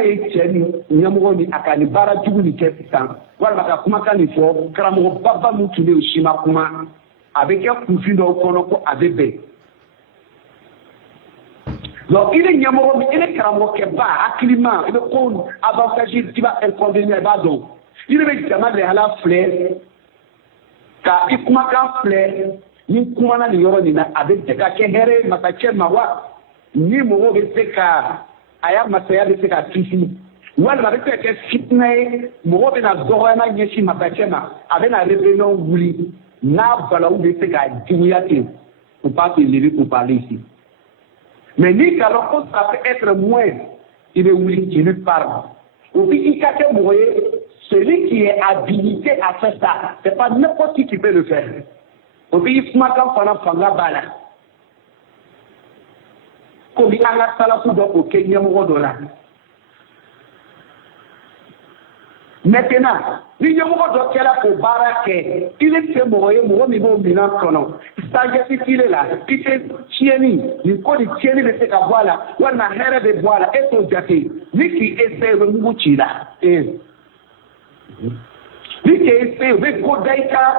ye cɛ ni ɲɛmɔgɔ ni a ka ni baara jugu ni kɛ sisan walima ka kumakan nin fɔ karamɔgɔbaba min tun bɛ yen si ma kuma a bɛ kɛ kunfin dɔw kɔnɔ ko a bɛ bɛn donc i ni ɲɛmɔgɔ min i ni karamɔgɔkɛba hakilima i bɛ ko avantage diba inconvénient i b'a dɔn i de bɛ jama lahala filɛ ka i kumakan filɛ ni kumana nin yɔrɔ nin na a bɛ se ka kɛ hɛrɛ masakɛ ma wa ni mɔgɔw bɛ se ka a y'a masaya bɛ se ka kisi walima a bɛ se ka kɛ fitina ye mɔgɔ bɛna dɔgɔyama ɲɛsin masakɛ ma a bɛna rébellion wuli n'a balawu bɛ se ka juguya ten on peut se lever pour parler ici mais ni ka dɔn ko ça peut être moins i bɛ wuli tu lui parles ou puis i ka kɛ mɔgɔ ye celui qui est habilité à faire ça c'est pas n'importe qui peut le faire ou puis i kumakan fana fanga b'a la komi an ka salafu dɔ o kɛ ɲɛmɔgɔ dɔ la maintenant ni ɲɛmɔgɔ dɔ kɛra k'o baara kɛ i bɛ se mɔgɔ ye mɔgɔ min b'o minɛn kɔnɔ sagesse tile la i tɛ tiɲɛni nin ko ni tiɲɛni bɛ se ka bɔ a la walima hɛrɛ bɛ bɔ a la e t'o jate ni k'i essayer u bɛ mugu ci la ni k'i essayer u bɛ ko da i kan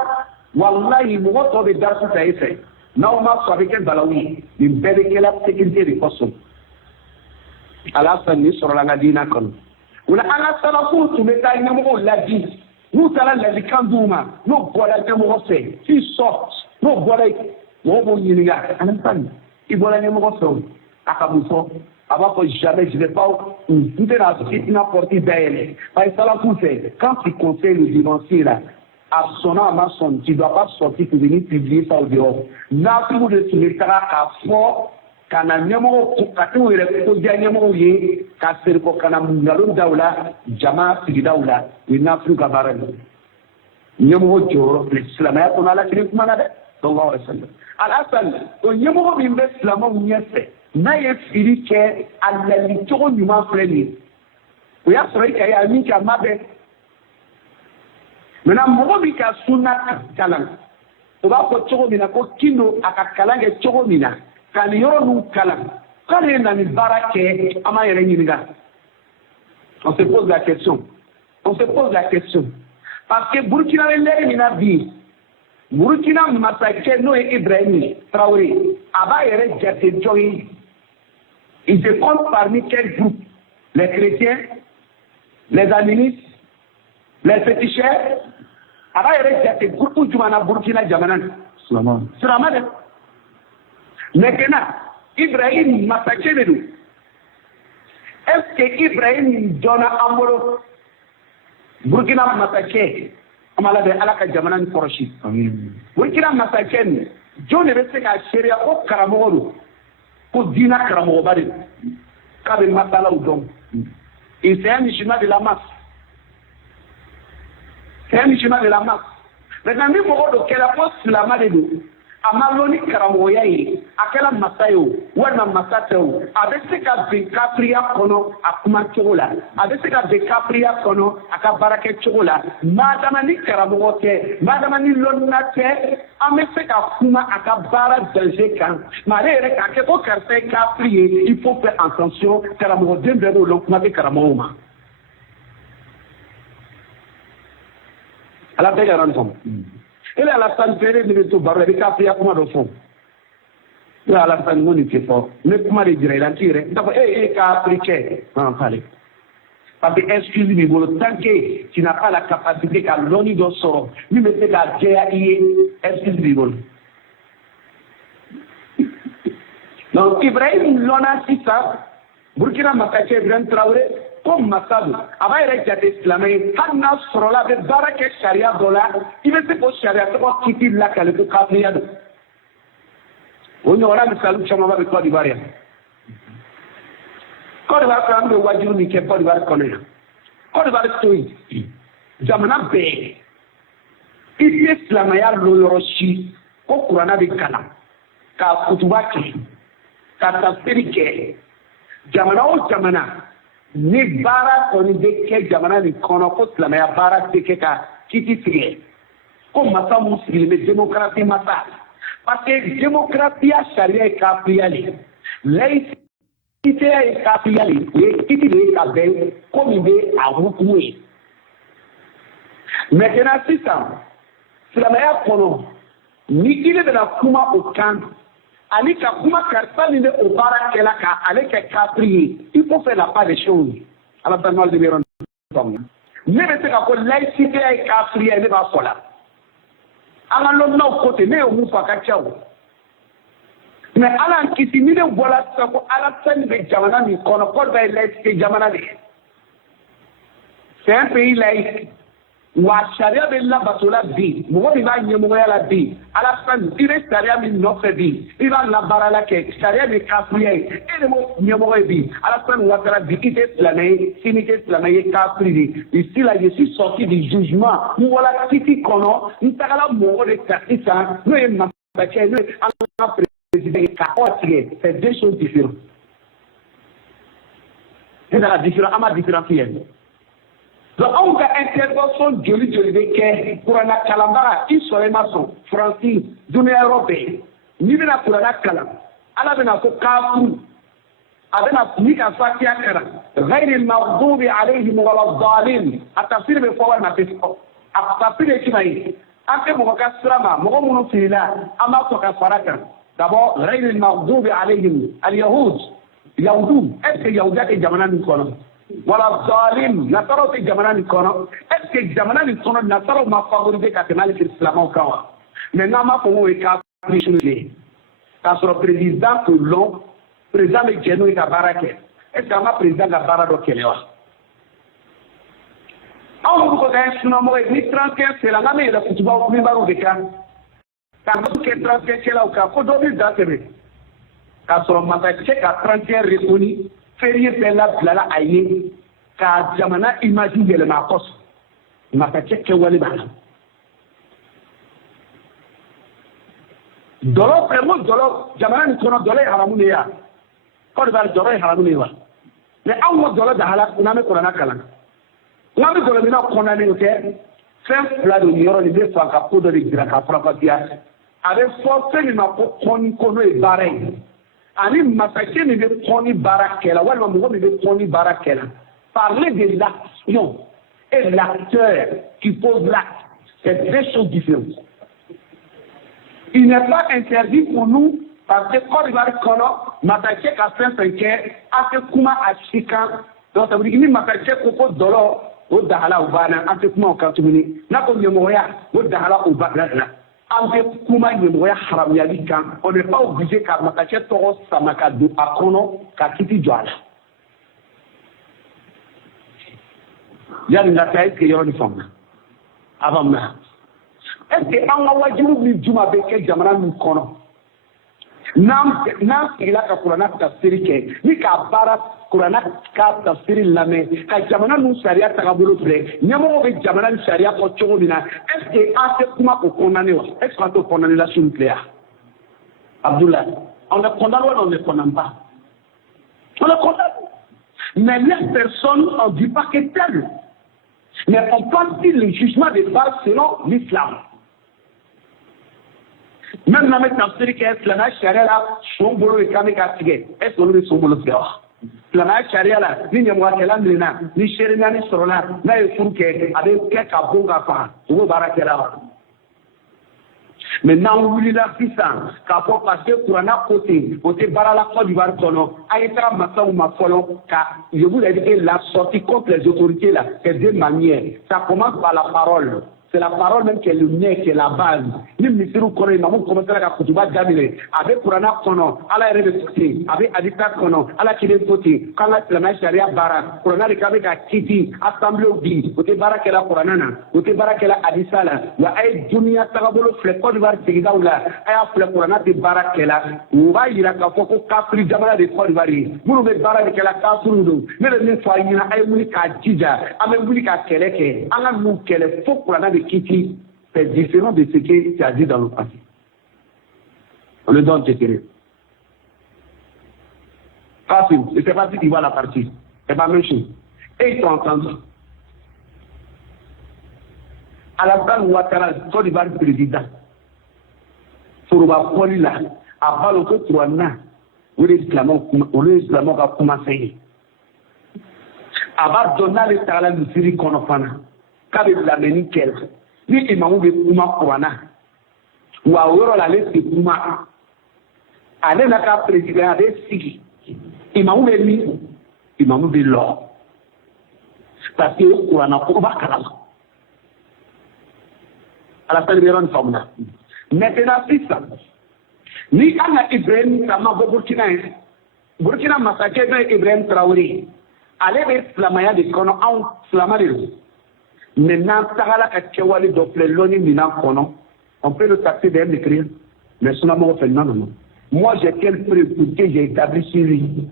walahi mɔgɔ tɔ bɛ da sisan e fɛ. N'aw ma sɔn a bɛ kɛ balawu ye nin bɛɛ bɛ kɛla sécurité de kosɔn Alassane ni sɔrɔla an ka diinɛ kɔnɔ o la an ka salafuw tun bɛ taa ɲɛmɔgɔw ladi n'u taara ladilikan d'u ma n'o bɔra ɲɛmɔgɔ fɛ s'ils sortent n'o bɔra mɔgɔw b'u ɲininka Alassane i bɔra ɲɛmɔgɔ fɛ o a ka mun fɔ a b'a fɔ jamais je vais pas n tɛna fitina porte dayɛlɛ parce que salafuw fɛ quand tu conseilles le divancier là a sɔnna a ma sɔn tu dois pas sortir pour venir publier ça au dehors nafigiw de tun bɛ taga k'a fɔ ka na ɲɛmɔgɔw ka t'u yɛrɛ ko diya ɲɛmɔgɔw ye ka serikɔ ka na nkalon da u la jama sigidaw la o ye nafigiw ka baara ye ɲɛmɔgɔ jɔyɔrɔ silamɛya kɔnɔ ala kelen kuma na dɛ sallallahu alaihi wasallam Alassane o ɲɛmɔgɔ min bɛ silamɛw ɲɛfɛ n'a ye fili kɛ a lali cogo ɲuman filɛ nin ye o y'a sɔrɔ i ka ye a min kɛ a ma bɛn maintenant mɔgɔ min ka sunna kalan o b'a fɔ cogo min na ko kindo a ka kalan kɛ cogo min na ka nin yɔrɔ ninnu kalan k'ale ye na nin baara kɛ an b'a yɛrɛ ɲininka on se pose la question parce que Burkina bɛ lɛri min na bi Burkina masakɛ n'o ye Ibrahim Traoré a b'a yɛrɛ jate jɔn ye il se compte parmi quel groupe les chrétiens les animistes les féticheurs a b'a yɛrɛ jate groupe jumɛn na Burkina jamana na Silama dɛ maintenant Ibrahim masakɛ de don est-ce que Ibrahim dɔnna an bolo Burkina masakɛ an b'a labɛn ala ka jamana ni kɔrɔsi Burkina masakɛ nin jɔn de bɛ se ka seereya ko karamɔgɔ don ko diinɛ karamɔgɔba de don k'a bɛ masalaw dɔn et c'est un musulman de la masse. C'est un musulman de la masse. Maintenant, ni mɔgɔ dɔ kɛra ko silama de don a ma lɔn ni karamɔgɔya ye a kɛra masa ye o walima masa tɛ o a bɛ se ka bɛn kafiriya kɔnɔ a kuma cogo la a bɛ se ka bɛn kafiriya kɔnɔ a ka baarakɛ cogo la madama ni karamɔgɔ tɛ madama ni lɔnna tɛ an bɛ se ka kuma a ka baara danger kan mais ale yɛrɛ k'a kɛ ko karisa ye kafiri ye il faut faire attention karamɔgɔden bɛɛ b'o lɔn kuma tɛ karamɔgɔw ma. Ala bɛɛ ka yɔrɔ nin faamu. Ele Alassane feere min bɛ to baro la i bɛ kafiriya kuma dɔ fɔ ne Alassane ko nin tɛ fɔ ne kuma de jira i la n t'i yɛrɛ n t'a fɔ e ye kafiri kɛ non t'ale parce que excuse b'i bolo tant que tu n'as pas la capacité ka lɔnni dɔ sɔrɔ min bɛ se ka jɛya i ye excuse b'i bolo donc Ibrahim lɔnna sisan Burkina masakɛ Ibrahim Traoré ko masa don a b'a yɛrɛ jate silamɛ ye hali n'a sɔrɔla a bɛ baara kɛ sariya dɔ la i bɛ se k'o sariya tɔgɔ kiti lakale ko kafiriya don o ɲɔgɔnna misali camanba bɛ Côte d'Ivoire yan Côte d'Ivoire fɛ an bɛ wajibi min kɛ Côte d'Ivoire kɔnɔ yan Côte d'Ivoire to yen jamana bɛɛ i tɛ silamɛya lɔ yɔrɔ si ko kuranna bɛ kalan ka kutuba kɛ ka tafsiri kɛ jamana o jamana ni baara kɔni bɛ kɛ jamana nin kɔnɔ ko silamɛya baara tɛ kɛ ka kiti tigɛ ko masa mun sigilen bɛ démocratie masa parce que démocratie ya sariya ye kafiriya le laïcité est capillale, qui est avec comme il est à vous. Maintenant, c'est ça. C'est la meilleure pronom. Ni il est de la Kuma au camp. Ali ka kuma karta ni au bara kela ka ale ka capri. Il faut faire la part des choses. Alors dans le numéro. Ne bete ka ko laïcité est capri elle va fola. Ala l'homme na côté ne au fa ka chawo. Mais ala kiti ni de voilà ça ko ala tan be jamana mi kono ko ba laïcité jamana de. C'est un pays laïque. Wa sharia be la batola bi mo bi ba nye mo ya la bi ala fan dire sharia mi no fe bi iba la barala ke sharia be kafriye ele mo nye mo bi ala fan wa tara bi ite plané sinité plané kafri ici là je suis sorti du jugement mo wala titi kono ntagala mo de katisa no e ma ba ke no ala président ka otige c'est deux choses différentes c'est la différence ama différencier. Donc, on a intervention joli de pour un calambara, qui serait maçon, français, d'une européenne. Ni de la pour un calam. Alors, on a fait kafou. Avec la nika fatia kara. غير المغضوب عليهم ولا الضالين. التفسير بفوار ما تسقط. التفسير كماي. أنت مغاك سلامة مغمون فيلا أما توك فرقا. D'abord, غير المغضوب عليهم اليهود. يهود. est-ce que يهودات جمعنا نكون؟ Voilà, Zalim, Nataro te Jamana ni kono. Est-ce que Jamana ni kono Nataro m'a favorisé qu'à tenir l'islam au Kawa? Maintenant, ma pour est qu'à prier. Quand sur le président que l'on, président de Geno et Kabarake, est-ce que ma président de la Barado Kelewa? On vous connaît, sinon, moi, ni 35, c'est la même, la football au Mimbarou de Kan. Quand vous êtes 35, c'est là au Kan, faut dormir dans ce mec. Quand sur le matin, c'est qu'à 31 reconnu. Feriye bela blala aye ka jamana imagine le na kos maka chekke wali bana dolo premo dolo jamana ni kono dolo haramu ne ya ko dal dolo haramu ne wa mais awu dolo da halak na me korana kala na me dolo mina kona ne ote fem pla do yoro ni be fa ka ko do di gra ka fra dia avec force ni ma ko koni kono e bare ani masakɛ min bɛ tɔni baara kɛla walima mɔgɔ min bɛ tɔni baara kɛla parler de l'action et l'acteur qui pose l'acte c'est deux choses différentes. Il n'est pas interdit pour nous parce que Côte d'Ivoire kɔnɔ masakɛ ka fɛn fɛn kɛ a tɛ kuma a si kan donc ça veut dire ni masakɛ ko ko dɔlɔ o dahala o banna an tɛ kuma o kan tuguni n'a ko ɲɛmɔgɔya o dahala o banna. On n'est pas obligé qu'à Makaché Toro Samakadou à Kono, qu'à Kiti Djouala. Il y a une affaire qui est en forme. Avant moi. Est-ce qu'on a wajibou bi Djouma Beke Jamana Moukono? Nam il a ka Kurana tafsiri ke ni ka bara Kurana ka tafsiri lame ka jamana nu sharia tagabolo fle nyamo be jamana ni sharia ko chogo bina est-ce que ase kuma ko condamner est-ce qu'on peut condamner la sur nucléaire Abdullah on le condamne ou on ne condamne pas on le condamne mais les personnes on dit pas que tel mais on pense que le jugement de base selon l'islam. Même dans mes tafsiri que la charia là son bolo et kamika tige est-ce que le son bolo c'est la charia là ni nyamwa kala ndina ni sherina ni sorona na e furuke avec ka bonga fa wo barakela maintenant on voulait la puissance ka pour passer Qur'ana côté barala Côte d'Ivoire kono ayitra masa ou ma folon ka je vous ai dit la sortie contre les autorités là c'est deux manières ça commence par la parole. C'est la parole même qui est le nez, qui est la base. Ni ministre connaît, maman commence à la kutuba damile. Avec Qur'ana kono, ala ere de succès. Avec adita kono, ala kile foti. Quand la charia bara, Qur'ana de kabe ka kiti, assemblée obi. Ote bara kela Qur'ana na, ote bara kela adisa la. Wa ay dunia tagabolo fle Côte d'Ivoire tegida ula. Ay fle Qur'ana de bara kela. Uba yira ka foko kafri jamana de Côte d'Ivoire. Mulu be bara de kela kafru do. Mele ni fa yina ay muli ka jija, ame muli ka keleke. Anga mu kele fo Qur'ana de Kiti, c'est différent de ce qui a dit dans le passé. On le donne tes facile, je ne sais pas si tu vois la partie. C'est pas la même chose. Et ils ont entendu. À la base, Ouattara, Côte d'Ivoire président, Fourouba Polila, à Baloko Touana, o de silamɛw ka kumasen ye a b'a dɔn n'ale tagala misiri kɔnɔ fana k'a bɛ lamɛnni kɛ la ni imamu bɛ kuma kuranna wa o yɔrɔ la ale tɛ kuma ale n'a ka président a bɛ sigi imamu bɛ min imamu bɛ lɔ parce que kuranna ko b'a kalama Alassane bɛ yɔrɔ nin faamuna maintenant sisan ni an ka Ibrahim ta ma bɔ Burkina masakɛ n'o ye Ibrahim Traoré ale bɛ silamɛya de kɔnɔ anw silamɛ de don mais n'an tagala ka kɛwale dɔ filɛ lɔnni minan kɔnɔ on peut le taxer d'un mécréant mais sunamɔgɔ fɛ non moi j'ai quelle preuve que j'ai établi sur lui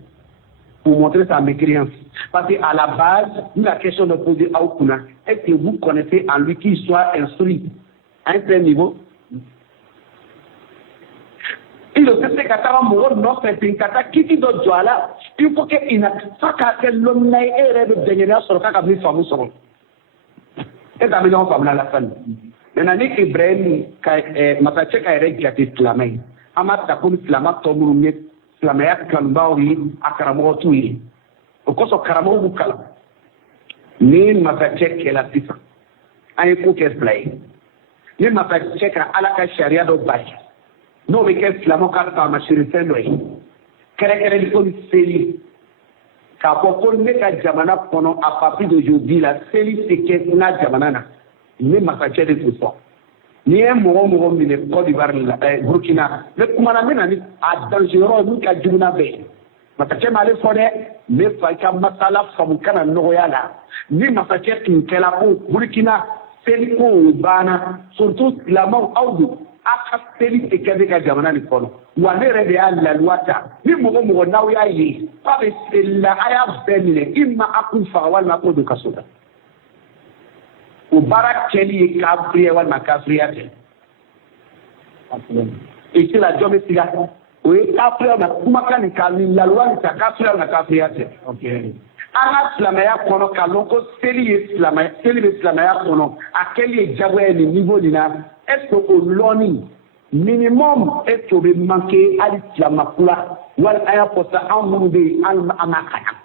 pour montrer sa mécréance parce que à la base la question de poser à Okuna est-ce que vous connaissez en lui qu'il soit instruit à un tel niveau. Il le fait que quand on n'a pas fait kata kiti do joala il faut que ina saka que l'homme n'ait erreur de dernier sur le cas comme il faut sur et dans le comme la fin maintenant ni Ibrahim matache ka règle de islamé ama takun islama tomuru ne islamaya kanbawi akaramo tuyi o ko so karamo bukala ni matache ke la tifa ay ko ke play ni matache ka ala ka sharia do bai n'o bɛ kɛ silamɛw ka taamasiyɛn dɔ ye kɛrɛnkɛrɛnli ko seli k'a fɔ ko ne ka jamana kɔnɔ à partir d'aujourd'hui la seli tɛ kɛ n ka jamana na ne masakɛ de t'o fɔ n'i ye mɔgɔ o mɔgɔ minɛ Côte d'Ivoire la Burkina ne kumana n bɛ na ni a danger yɔrɔ min ka jugu n'a bɛɛ ye masakɛ m'ale fɔ dɛ ne fa i ka masala faamu kana nɔgɔya la ni masakɛ tun kɛla ko Burkina seli ko banna surtout silamɛw aw don. A ka seli tɛ kɛ ka jamana nin kɔnɔ wa ne yɛrɛ de y'a laluwa ta ni mɔgɔ mɔgɔ n'aw y'a ye k'a bɛ seli la a y'a bɛɛ minɛ i ma a kun faga walima k'o don kaso la o baara kɛli ye kafiriya walima kafiriya tɛ i tɛ la jɔn bɛ siga o ye kafiriya na kumakan nin ka nin laluwa nin ta kafiriya na kafiriya tɛ an ka silamɛya kɔnɔ k'a dɔn ko seli bɛ silamɛya kɔnɔ a kɛli ye jagoya ye nin niveau nin na est-ce que o lɔnni minimum est-ce que o bɛ manqué hali silamakula wali an y'a fɔ sa anw minnu bɛ yen an ma kalan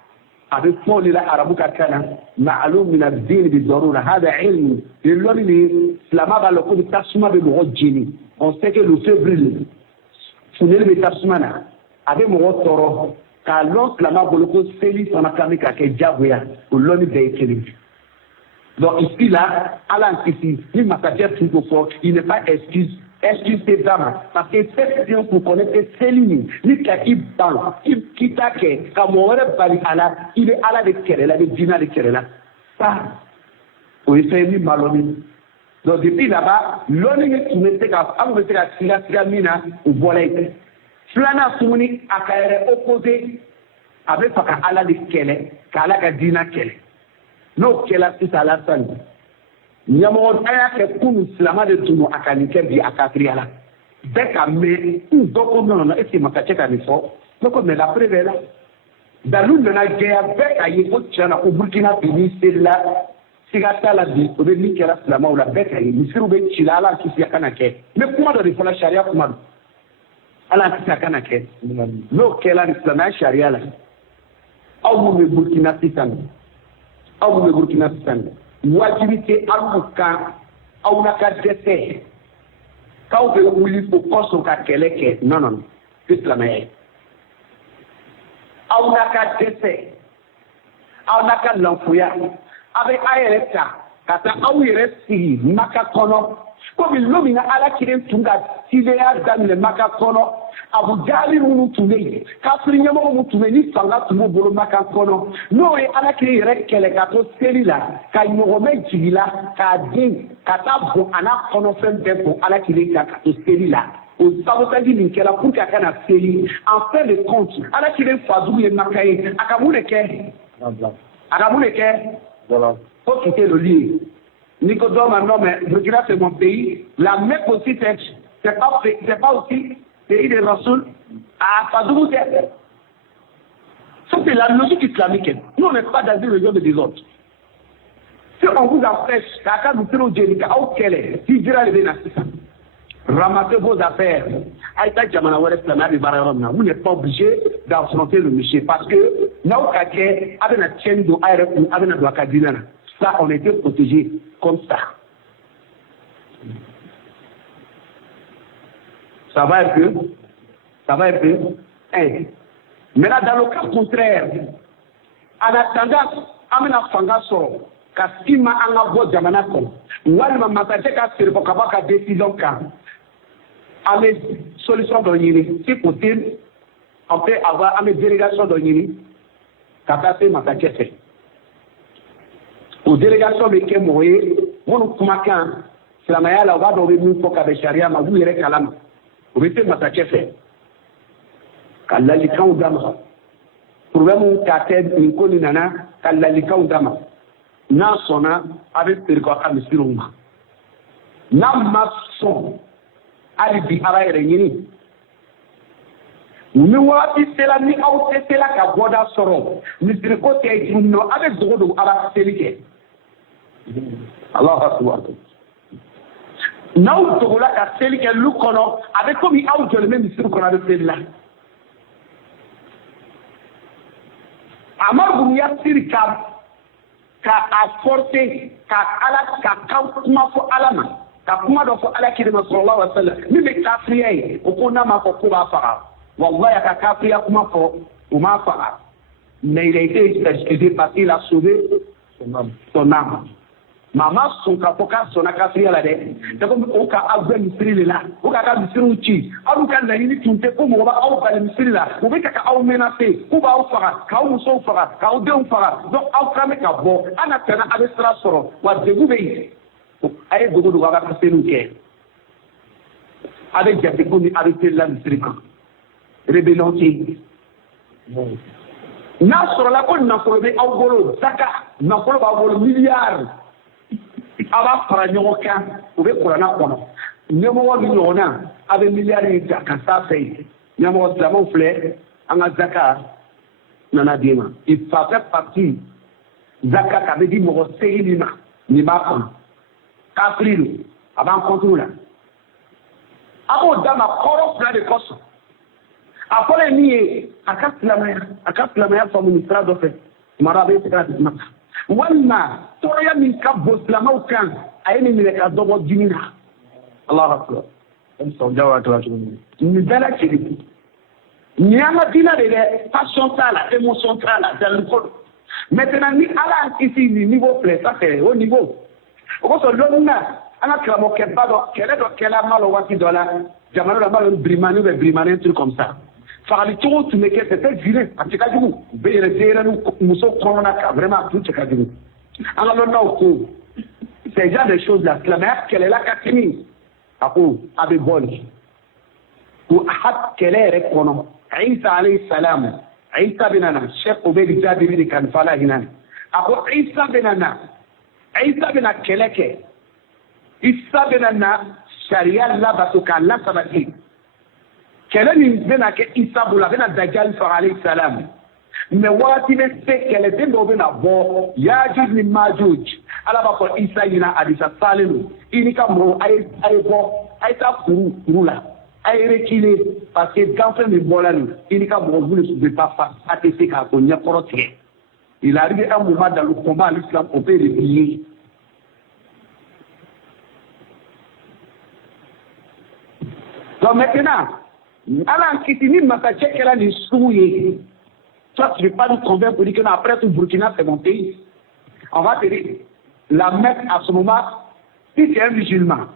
a bɛ fɔ o de la arabu ka kan na ma'lum min ad-din bi-darura hada ilm ni lɔnni nin silama b'a lɔ ko tasuma bɛ mɔgɔ jeni on sait que le feu brûle funeli bɛ tasuma na a bɛ mɔgɔ tɔɔrɔ k'a lɔn silama bolo ko seli fana kan bɛ ka kɛ jagoya o lɔnni bɛɛ ye kelen. Donc ici là, Alain ici, ni masakɛ tun ko fɔ, il n'est pas excuse tes dames parce que cette question pour connaître Céline, ni ka i ban, i t'a kɛ ka mɔgɔ wɛrɛ bali a la, i bɛ Ala de kɛlɛ la, i bɛ diinɛ de kɛlɛ la. Ça, o ye fɛn min ma lɔnni. Donc depuis là-bas, lɔnni min tun bɛ se ka an bɛ se ka siga min na o bɔra yen. Filanan tuguni a ka yɛrɛ opposé a bɛ fɛ ka Ala de kɛlɛ, ka Ala ka diinɛ kɛlɛ. N'o kɛla sisan Alassane ɲɛmɔgɔ a y'a kɛ kunun silamɛ de tun don a ka nin kɛ bi a kafiriya la bɛɛ ka mɛn dɔ ko non est-ce que masakɛ ka nin fɔ ne ko mais la preuve est là dalu nana jɛya bɛɛ k'a ye ko tiɲɛna ko Burkina bi ni seli la siga t'a la bi o bɛ min kɛra silamɛw la bɛɛ k'a ye misiriw bɛ ci la Ala kisi a kana kɛ mais kuma dɔ de fɔla sariya kuma don Ala kisi a kana kɛ n'o kɛla nin silamɛya sariya la aw minnu bɛ Burkina sisan aw bɛ Burkina sisan wajibi tɛ aw kan aw n'a ka dɛsɛ k'aw bɛ wuli o kɔsɔn ka kɛlɛ kɛ non tɛ silamɛya ye aw n'a ka dɛsɛ aw n'a ka lanfoya a bɛ a yɛrɛ ta ka taa aw yɛrɛ sigi Maka kɔnɔ komi don min na Ala kelen tun ka cileya daminɛ Maka kɔnɔ Abu Jahali minnu tun bɛ yen kafiri ɲɛmɔgɔ minnu tun bɛ yen ni fanga tun b'u bolo Maka kɔnɔ n'o ye Ala kelen yɛrɛ kɛlɛ ka to seli la ka ɲɔgɔmɛ jigi la k'a den ka taa bon a n'a kɔnɔfɛn bɛɛ bon Ala kelen kan ka to seli la o sabotage min kɛra pour que a kana seli en fin de compte Ala kelen fajugu ye Maka ye a ka mun de kɛ a ka mun de kɛ faut quitter le lieu. Nicodome, non, mais Burkina, c'est mon pays. La Mecque aussi, c'est pas aussi pays de Rasoul. À Fadougou, ça, c'est la logique islamique. Nous, on n'est pas dans une région de désordre. Si on vous empêche, quand vous tirez au Djénika, au Kélé, si dira les bénassisans, ramassez vos affaires, Aïta Jamana West Lamari Bararona, vous n'êtes pas obligé d'affronter le monsieur parce que Naukake avait la chaîne de Aire ou avait la Douakadinana. Ça, on était protégé comme ça. Ça va un peu? Ça va un peu? Mais là, dans le cas contraire, en attendant, Amena Fanga sort, Kasima Angabo Jamanako, Walma Mataka Serpokabaka décision quand. Avec solution d'Onyini, si possible, on peut avoir une délégation d'Onyini, Kakase Matakese. Aux délégations de Kemoé, on nous commence, c'est la manière là, on va dans le monde pour Kabesharia, ma vous irez Kalama. Vous mettez Matakese. Kalalika ou Dama. Problème où Kated, une collinana, Kalalika ou Dama. N'a sonna avec Perkoka Missiruma. N'a maçon. Alibi Araire Yini. Nous avons fait la nuit au Tessela Kaboda Soro. Mr. Kote est une avec Drodo à la Télé. Allah Akbar. Now Togola a Télé Lukono avec comme il a eu le même Mr. Kona de Télé. Amar Bouya Sirika a forcé ka kuma fo alama. Ka kuma do fo ala kiri sallallahu alaihi wasallam mi be kafriye o ko na ma ko ko ba fara wallahi ka kafriya kuma fo o ma fara mais il a été excusé parce qu'il a sauvé son âme mama son ka foka son kafriya la de da ko o ka abbe misri la o ka misri ci alu kan la ni tunte ko mo ba aw ba misri la o be ka aw menacer ko ba aw fara ka aw muso fara ka aw den fara donc aw ka me ka bo ana tana abestra soro wa degu be aye dogo aga kasenu ke avec jate ko ni arrêter la misrika rébellion qui na soro la ko na ko be awgolo saka na ko ba bolo milliard aba fara nyoka o be ko na kono nyemo wa bi nyona avec milliard ni ka sa fait nyemo wa mo flé anga zaka nana dima il fait partie zaka ka be di mo seyina ni ba ko Kafrilu, avant contrôle. Abo dama koro fla de koso. Apole niye akaslamaya fa ministra do fe. Marabe sekrat maka. Wanna toya min ka boslama ukan ayeni min ka dobo dimina. Allah akbar. En so jawa to atu. Ni dala chiri. Nyama dina de passion sala, émotion sala dans le corps. Maintenant ni ala ici ni niveau plein ça c'est au niveau. Au so lonna ana klamo keba do kele do kela malo wati dola jamano la malo brimani be brimani un truc comme ça farali tout tu me que c'était viré parce que du be yere nu muso corona ka vraiment tout ce que du ana lo na ko c'est déjà des choses là la mère qu'elle est là katini ako abe bon ou ahad kele rekono Isa alayhi salam Isa binana Sheikh Ubayd Jabiri kan fala hinan ako Isa binana Isa bina keleke Isa bina sharia la batuka la sabati kele ni bina ke Isa bula bina dajjal fa alayhi salam me wati ne se kele den do bina bo yajuj ni majuj ala ba ko Isa yina adisa salinu inika mo ay bo ay ta kuru la ay rekile parce que quand fait me bolani inika mo vous ne pouvez pas faire ATC ka ko nyakoro tie. Il arrive un moment dans le combat à l'islam, on peut les plier. Donc maintenant, alors Kitini m'a fait qu'elle a des souillés. Toi, tu ne veux pas nous convaincre pour dire qu'après tout Burkina, c'est mon pays. On va te dire, la Mecque à ce moment, si c'est un musulman,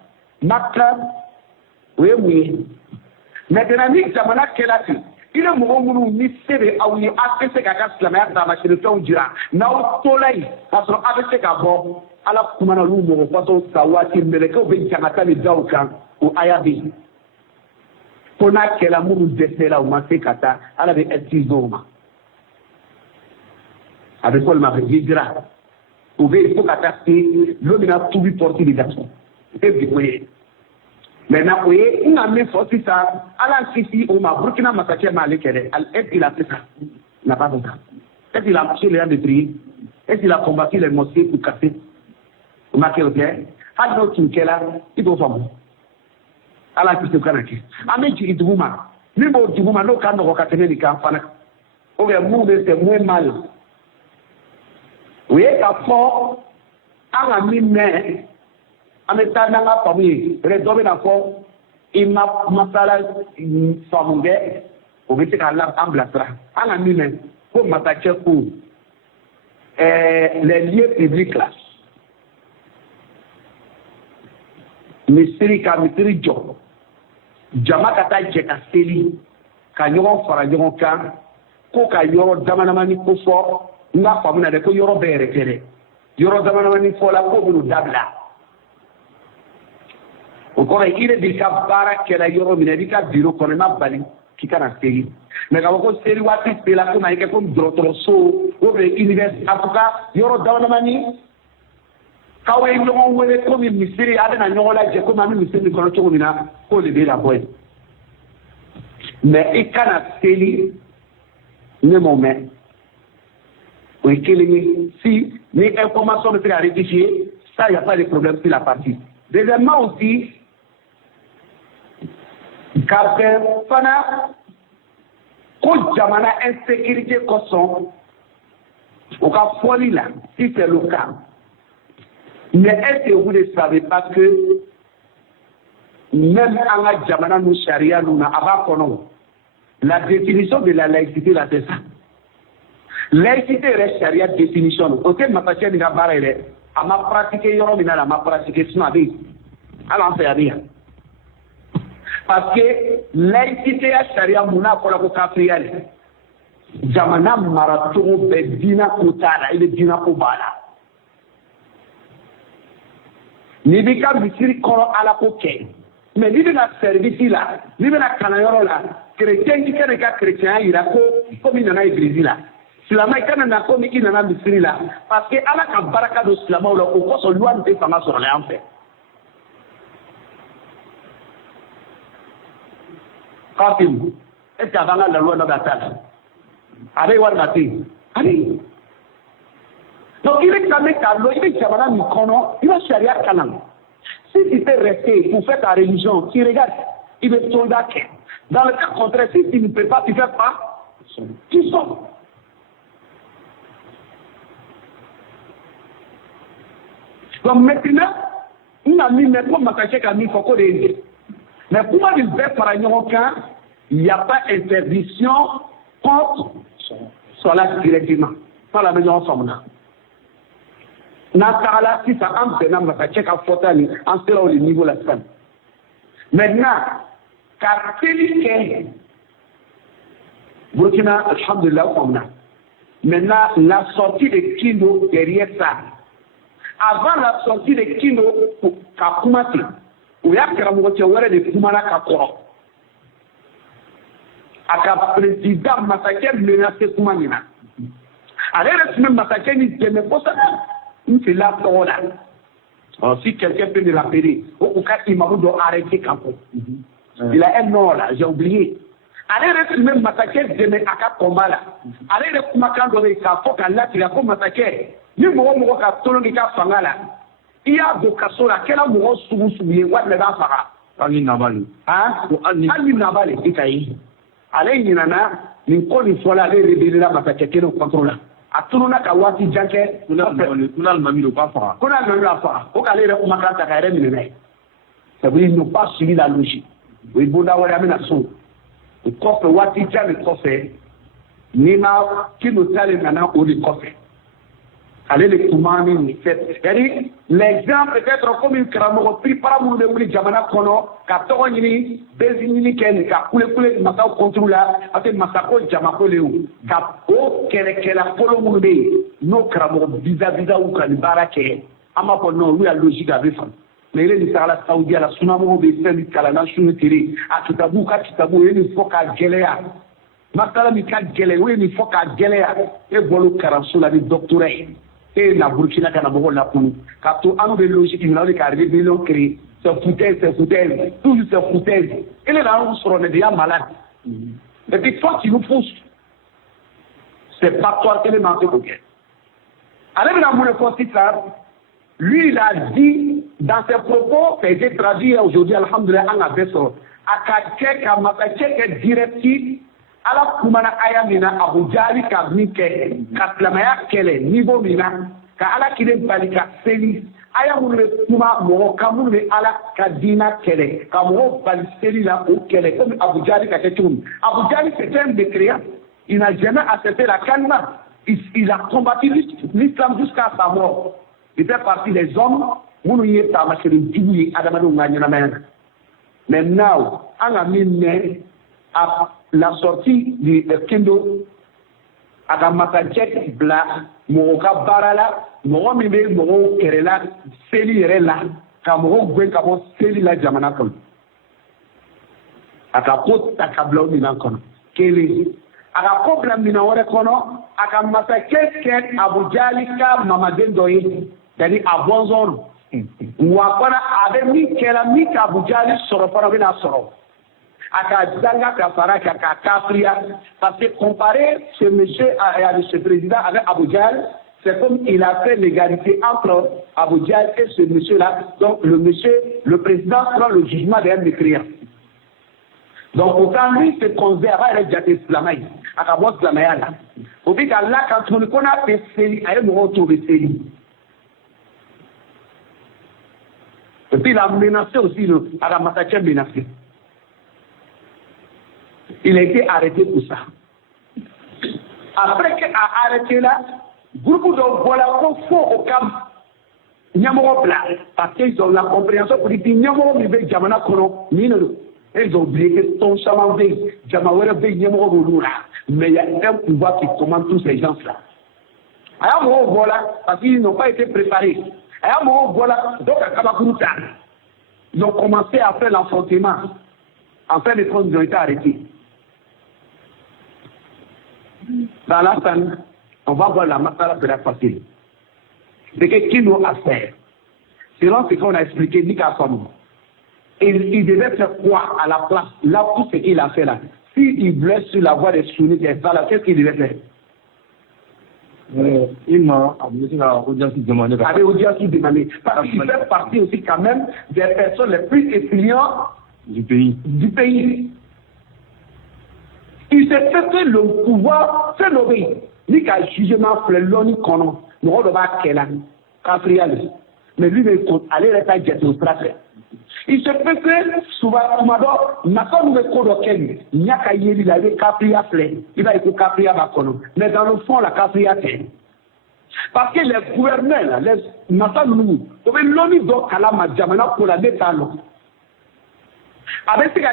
Makka, oui. Maintenant, ni Zamana qu'elle a dit. Il est mon ni sebe awi APC ka islamia da ma shiri ton jira na o tolai aso APC ka bo ala kuma na lu mo ko to sawati mbele ko be jangata ni daukan o ayabi kona kela munu desela o masekata ala be etizoma avec quoi ma hijra o be ko kata ti lo mina tubi porti di dato e bi koye maintenant oye ina me forti ça ala kiti o ma Burkina massacre ma lekere al il a fait ça n'a pas fait ça et il a marché les gens de prier et il a combattu les mosquées pour casser o ma que ok hado kinkela ibo famu ala ki se kana ki ame jigi duguma ni bo duguma no kan no ka tene ni kan fana o be mu de c'est moins mal oui ka fo anga mi me ame ta na nga pamu re do be na fo ima masala famunge o be ka la amblastra anga mi me ko matache ko les lieux publics là misiri ka misiri jo jama ka taa jɛ ka seli ka ɲɔgɔn fara ɲɔgɔn kan ko ka yɔrɔ damadamani ko fɔ n ka faamu na dɛ ko yɔrɔ bɛɛ yɛrɛ tɛ dɛ yɔrɔ damadamani fɔ la ko bɛn'u dabila o kɔrɔ i yɛrɛ b'i ka baara kɛla yɔrɔ min na i b'i ka biro kɔnɔ i ma bali k'i kana seli mɛ k'a fɔ ko seli waati sela ko na i kɛ komi dɔgɔtɔrɔso o bɛ université en tout cas yɔrɔ damadamani k'aw ye ɲɔgɔn wele komi misiri a bɛna ɲɔgɔn lajɛ komi an bɛ misiri min kɔnɔ cogo min na k'o de bɛ labɔ yen mɛ i kana seli ne m'o mɛn o ye kelen ye si ni information bɛ se ka rectifier ça y a pas de problème sur la partie deuxièmement aussi ka bɛn fana ko jamana insécurité kosɔn o ka fɔli la si c'est le cas. Mais est-ce que vous ne savez pas que même en la Jamana nous charia nous avons la définition de la laïcité là c'est ça. Laïcité est charia définition. Ok, ma patiente n'a pas elle a ma pratiqué yoro mina ma pratiqué snabi. Alors c'est rien. Parce que laïcité est charia muna kola ko kafriel. Jamana marato be dina kutala ile dina ko bala. Ni bi ka misiri kɔrɔ ala ko kɛ mais ni bɛna service la ni bɛna kalanyɔrɔ la chrétien ki kana ka chrétien yira ko komi nana église la silama i kana na komi i nana misiri la parce que ala ka baraka don silamaw la o kosɔn loi nin tɛ fanga sɔrɔ yan fɛ Kafim est-ce que a b'an ka loi dɔ ka taa la a bɛ wari ka te yen a bɛ yen donc il est quand même calme, il est jamana mi kono, il va charia kalam. Si tu peux rester pour faire ta religion, tu regardes, il est soldat. Dans le cas contraire, si tu ne peux pas, tu ne fais pas, tu sors. Donc maintenant, il a mis maintenant ma cachette à mis Foko de mais pour moi, il fait par il n'y a pas interdiction contre cela directement. Pas la maison ensemble. Natala si ça en benam ma check à fotani en sera au niveau la semaine. Maintenant, car tel Burkina, alhamdulillah, maintenant la sortie de Kino derrière ça. Avant la sortie de Kino, Kakumati, où il y a Karamokotia de Kumana Kakoro. Aka président massacre menacé Kumanina. Alors, même massacre ni ne pas ça. C'est là pour là. Si quelqu'un peut me l'appeler, au cas il m'a doit arrêter Campo. Il a un nom là, j'ai oublié. Allez même massacrer de mes aka combat là. Allez le kumakan donné ka faut qu'Allah il a comme massacrer. Ni mo ka tolo ni ka fanga là. Il y a de kaso là quel amour soubier what le va faire. Ali Nabali. Hein? Ali Nabali ikai. Allez ni nana ni ko ni fola les rebelles là massacrer no contrôle. A tununa ka waati janke kunal mamilo pas fara kunal mamilo fara o kale re kuma kan ta ka re minene ça veut dire ne pas suivre la logique oui bonda wala amena so o kofe waati jame kofe ni na kino tale nana o di kofe ale le kumani ni fait c'est-à-dire l'exemple peut-être comme une kramo prépare mu de wuli jamana kono ka to ni bezini ken ka kule maka contrôle ate masako jamako lew ka o kele polo mu de no kramo visa ou kan barake ama ko no lui a logique avec ça mais il est la Saudi la sunamo be sen kala na sunu tiri akitabu ni foka gelea makala mi ka gele we ni foka gelea e bolo karanso la di doctorat et la Burkina kana bogo la kunu ka to anu be logique ni la ka arriver bilon créer c'est foutaise toujours c'est foutaise elle est là on se rend déjà malade et puis toi tu nous pousses c'est pas toi qui les manque de allez dans mon poste là lui il a dit dans ses propos, ça a été traduit aujourd'hui, alhamdulillah, en abesso. Akake kamatake directif, ala kumana aya mina Abu Jali ka mike, ka silamaya kele, niveau mina, ka ala kile balika seli, aya mune kuma mo kamune ala ka dina kele, ka mo bali seli la ou kele, comme Abu Jali ka ketum. Abu Jali c'était un mécréant, il n'a jamais accepté la kalma, il a combattu l'islam jusqu'à sa mort. Il fait partie des hommes. Maintenant, on a mis à la sortie du Kendo, à la Matadjek Bla, Moroka Barala, Moromime, Moro Kerela, Seli Rela, Kamoro Gwenkabo, Seli la Jamanakon. À la côte, à Kablo Minankon. Keli. À la problème Minawarekono, à la Matadjek, Abu Jalika, Mamadendoye, c'est-à-dire à Bonzon. Wakwana avec mi kela mi ka bujali soro para bina soro aka zanga ka fara ka kafria parce que comparer ce monsieur à ce président avec Abu Jal, c'est comme il a fait l'égalité entre Abu Jal et ce monsieur là. Donc le président prend le jugement d'un mécréant. Donc autant lui se conserve avec Jate Islamay aka bon Islamaya là au fait là quand on a fait série à un retour série. Et puis il a menacé aussi à la Matachem menacé. Il a été arrêté pour ça. Après qu'il a arrêté là, beaucoup de voilà qu'on faut au camp. Nyamoro plat, parce qu'ils ont la compréhension politique. Nyamoro mibe jamana kono minero. Ils ont oublié que ton chaman veille, jamawere veille nyamoro bolura. Mais il y a un pouvoir qui commande tous ces gens-là. Alors voilà, parce qu'ils n'ont pas été préparés. Voilà, donc à Kabakuruta, ils ont commencé à faire l'affrontement. En fin de compte, ils ont été arrêtés. Dans la scène, on va voir la masala de la facile. C'est que qui nous a fait. Selon ce qu'on a expliqué, Nika Somme. Il devait faire quoi à la place, là tout ce qu'il a fait là. S'il blesse sur la voie des sunnites, qu'est-ce qu'il devait faire? Il m'a amené à audience demandée. Avec audience demandée. Parce qu'il fait partie aussi quand même des personnes les plus influentes du pays. Il s'est fait que le pouvoir fait l'obéir. Ni qu'à jugement flelon ni kono. Nous on va qu'elle kafrial. Mais lui il compte aller rester jet au tracer. Il se fait que souvent Amador n'a pas nous code ken. Il n'y a qu'à y aller la kafria flé. Il va être kafria bakono. Mais dans le fond la kafria ten. Parce que les gouverneurs, les Nassanoumou, l'ONU doit calama Djamana pour la détalo. Avec ce qu'il y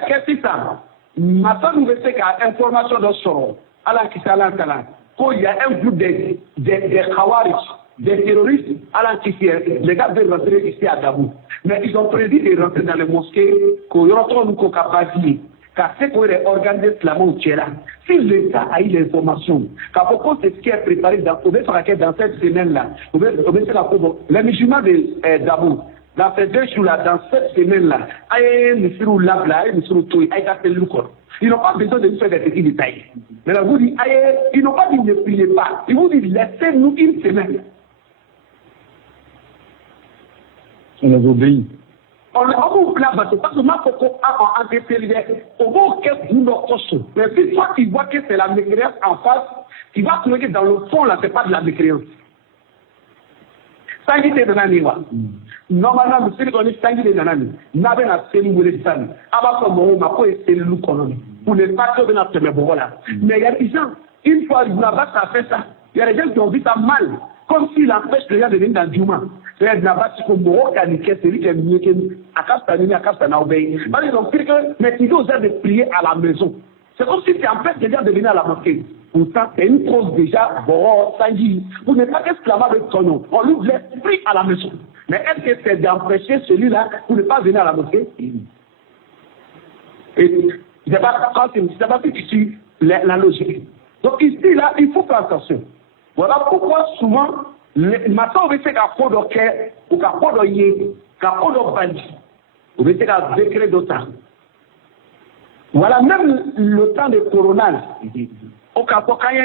a, Nassanoumou veut que information de Soro, à la Kissalan, qu'il y a un groupe de Khawarij, des terroristes, à la Kissalan, les gars veulent rentrer ici à Dabou. Mais ils ont prévu de rentrer dans les mosquées, qu'on y retourne au Kabasi. Car c'est pour les organismes islamo tchèra. Si l'État a eu l'information, car pourquoi c'est ce qui est préparé dans cette semaine-là, les musulmans de Dabou, dans ces 2 jours-là, dans cette semaine-là, ils n'ont pas besoin de faire des petits détails. Mais là, vous dites, ils n'ont pas dit ne priez pas. Ils vous disent, laissez-nous une semaine. On a obéi. On vous clame parce que ma photo a en dépériode. On va au caisse nous notre. Mais si toi tu vois que c'est la mécréance en face, tu vas trouver que dans le fond là, c'est pas de la mécréance. Sangi de Nananiwa. Normalement, monsieur qu'on est sangi de Nanani. N'avez pas cellule ou les sangs. Avant que mon ma poche cellule qu'on pour ne pas que notre mais voilà. Mais il y a des gens, une fois ils n'ont pas fait ça. Il y a des gens qui ont vu ça mal. Comme s'il empêche les gens de venir dans le Djouma. C'est-à-dire que celui qui est mieux que Akastana obéit. Ils ont dit que, mais tu dois de prier à la maison. C'est comme si tu empêches les gens de venir à la mosquée. Pourtant, c'est une cause déjà, Sanji. Vous n'êtes pas esclave de son nom. On lui laisse prier à la maison. Mais est-ce que c'est d'empêcher celui-là pour ne pas venir à la mosquée? Et c'est pas si tu suis la logique. Donc ici, là, il faut faire attention. Voilà pourquoi souvent, maintenant on veut faire qu'à fond de cœur, ou qu'à fond de yé, qu'à fond de bandit. On veut faire qu'à décret d'autant. Voilà, même le temps de Corona, au cas où il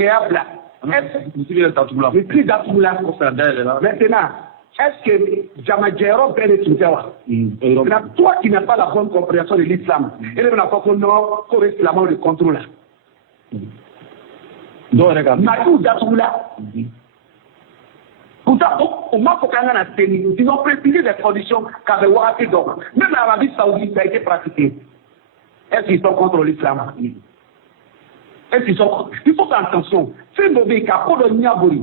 y a un plat. Le prix d'Atoula. Maintenant, est-ce que Jamadjero Ben et Tuntewa? Toi qui n'as pas la bonne compréhension de l'islam, et ne pas que non, qu'on l'islam le contrôle. Matou Datoula. Pourtant, au moins, ils ont précisé des conditions qu'avait Ouaké d'homme. Même l'Arabie Saoudite, ça a été pratiqué. Est-ce qu'ils sont contre l'islam? Est-ce qu'ils sont... Il faut faire attention. C'est Bobé qui a pas de Niabori.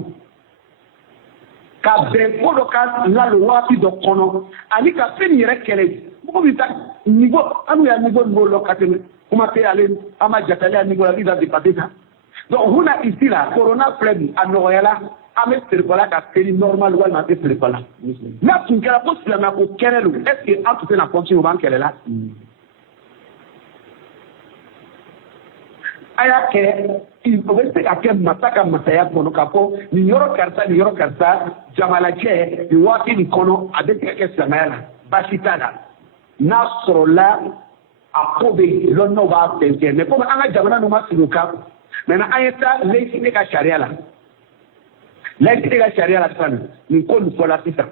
Qui a des podcasts là, le Ouaké d'homme. Ani qui a fait une récréation. Pourquoi il y a un niveau de l'occasion? Comment tu es allé à Madjatale à niveau de la vie dans des pâtés? Donc, on a ici là, Corona Fleuve à Noëlla. Ame serikola ka keri normal wal ma te serikola na tunkara ko silama ko kerelu est-ce que en tout cas na continue ban kelela aya ke il faut que ake mataka mataya kono kapo ni yoro karsa jamala ke ni wati ni kono avec ke samela basitana na sorola akobe lonno ba tente mais comme anga jamana no masiluka mais na ayeta leisi ka sharia la laïcité la charia la femme ni ko ni fola sisa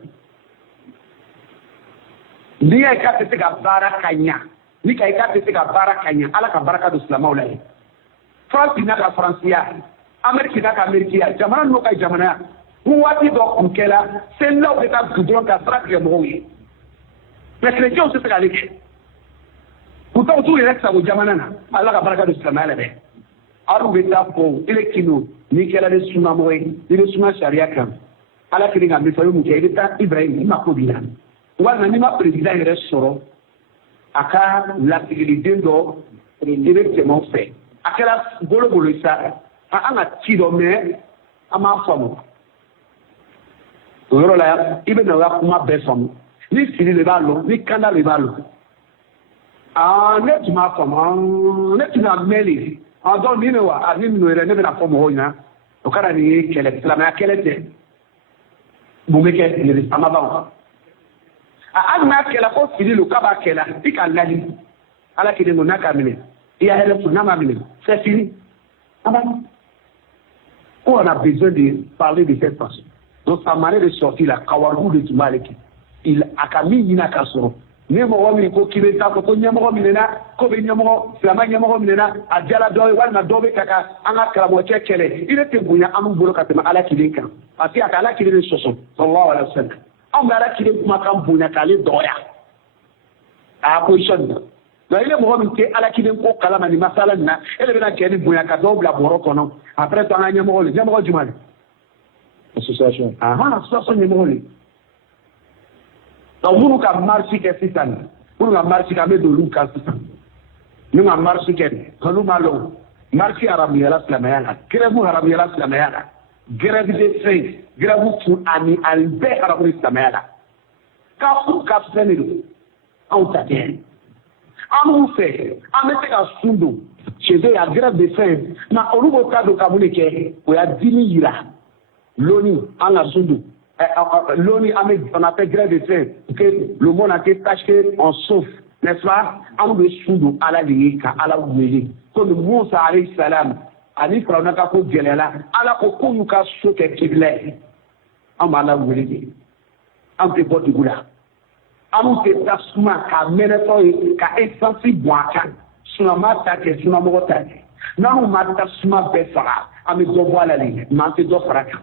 ni ay ka te ka barakanya ni kay ka te ka barakanya ala ka baraka do islam wala France na ka francia Amerique na ka america jamana no kay jamana ku wati do ko kela c'est là où ta goudron ka frappe mo wi mais chrétien c'est ka lek pourtant tout les ça au jamana na ala ka baraka do islam wala be aru beta ko elekino ni kela de suna moy ni de suna sharia kan ala kiri nga mi fayu mu ke ita Ibrahim ma ko bila wala ni ma président re soro aka la sécurité do directement fait akela bolo isa anga tido me ama famu oro la ibe na wa kuma be famu ni siri le balo ni kanda le balo net ma famu net na meli donc ni ne wa ani no ere ne bena ko mo hoina o kara ni kele islam ya kele te bu meke ni sama ba anna kele ko fidilu ka ba kele tika lali ala kide mo naka mine ya hele tu nama mine c'est fini on a besoin de parler de cette façon donc sa manière de sortir la kawaru de tumaleki il akami ina kasoro ne mo wami ko kibe ta ko nyamo minena ko be nyamo flama nyamo minena ajala do wala do be kaka anga kala mo kekele ile te bunya amu bolo katema ala kilinka ati aka ala kilin soso sallallahu alaihi wasallam am ala kilin kuma kan bunya kale doya a position do ile mo wami ke ala kilin ko kala mani masala na ele be na kedi bunya ka do bla boro kono après to anga nyamo jumale association association nyamo donc nous ka marché que c'est ça nous ka marché ka me do luka c'est ça nous ka marché que kalu malo marché arabe ya islamiyana grève arabe ya islamiyana grève de fait grève pour ani albe arabe islamiyana ka pour ka senido on t'attend amu fait amete ka sundo chez eux ya grève de fait na olugo ka do kabuleke o ya dini yira loni anga sundo l'ONU on a fait grève de faim que le monde a été taché en souffle, n'est-ce pas? On veut soudou à la ligne, à la ouïe. Comme Moussa alayhi salam, Ali Fraunaka ko gelela, ala ko kunuka soke kible. On va la ouïe. On peut pas de goula. On peut pas souma ka meneto ka essence boaka. Souma ta ke souma mota. Non ma ta souma befara. Ami do boala li, mante do faraka.